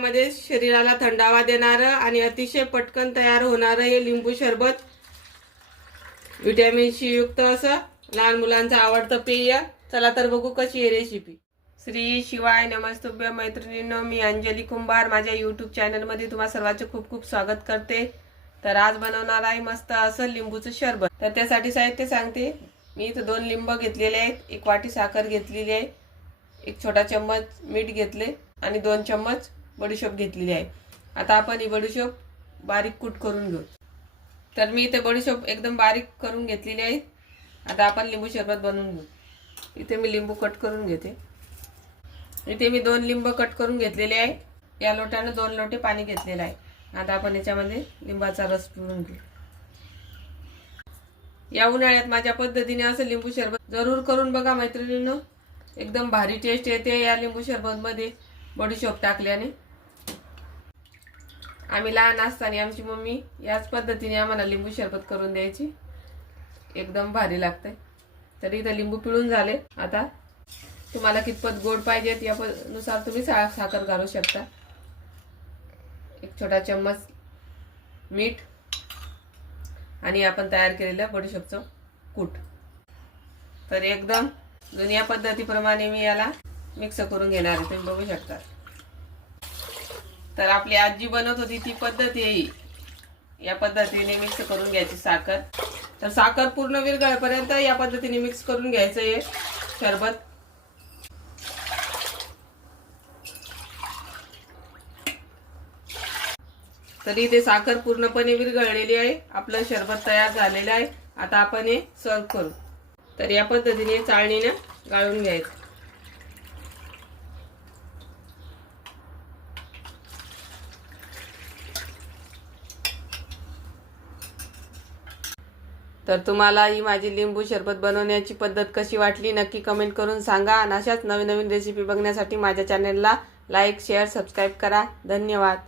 उन्हाळ्यामध्ये शरीराला थंडावा देणारं आणि अतिशय पटकन तयार होणारं हे लिंबू सरबत, व्हिटॅमिन सी युक्त असं लहान मुलांचं आवडतं पेय. चला तर बघू कशी आहे रेसिपी. श्री शिवाय नमस्तुभ्य मैत्रिणींनो, मी अंजली कुंभार. माझ्या यूट्यूब चॅनलमध्ये तुम्हा सर्वांचे खूप खूप स्वागत करते. तर आज बनवणार आहे मस्त असं लिंबूचं सरबत. तर त्यासाठी साहित्य सांगते. मी इथं 2 लिंब घेतलेले आहेत, 1 वाटी साखर घेतलेली आहे, 1 छोटा चम्मच मीठ घेतले आणि 2 चम्मच बडीशोप घेतलेली आहे. आता आपण ही बडीशोप बारीक कूट करून घेऊ. तर मी इथे बडीशोप एकदम बारीक करून घेतलेली आहे. आता आपण लिंबू सरबत बनवून घेऊ. इथे मी लिंबू कट करून घेते. इथे मी 2 लिंब कट करून घेतलेले आहे. या लोट्याने 2 लोटे पाणी घेतलेलं आहे. आता आपण याच्यामध्ये लिंबाचा रस पिळून घेऊ. या उन्हाळ्यात माझ्या पद्धतीने असं लिंबू सरबत जरूर करून बघा मैत्रिणींनो. एकदम भारी टेस्ट येते या लिंबू सरबतमध्ये बडीशोप टाकल्याने. आम्ही लहान असताना आमची मम्मी याच पद्धतीने आम्हाला लिंबू सरबत करून द्यायची. एकदम भारी लागते. तरी इथं लिंबू पिळून झाले. आता तुम्हाला कितपत गोड पाहिजेत यानुसार तुम्ही साखर घालू शकता. 1 छोटा चम्मच मीठ आणि आपण तयार केलेलं बडीशोपचं कूट. तर एकदम जुन्या पद्धतीप्रमाणे मी याला मिक्स करून घेणार आहे. तुम्ही बघू शकता. तर आपली आजी बनवत होती ती पद्धत आहे. या पद्धतीने मिक्स करून घ्यायची साखर. तर साखर पूर्ण विरघळेपर्यंत या पद्धतीने मिक्स करून घ्यायचं आहे सरबत. तरी ते साखर पूर्णपणे विरघळलेली आहे. आपलं सरबत तयार झालेलं आहे. आता आपण हे सर्व करू. तर या पद्धतीने चाळणीने गाळून घ्यायचं. तर तुम्हाला ही माझी लिंबू सरबत बनवण्याची पद्धत कशी वाटली नक्की कमेंट करून सांगा. आणि अशाच नवीन नवीन रेसिपी बघण्यासाठी माझ्या चॅनलला लाईक, शेअर, सबस्क्राईब करा. धन्यवाद.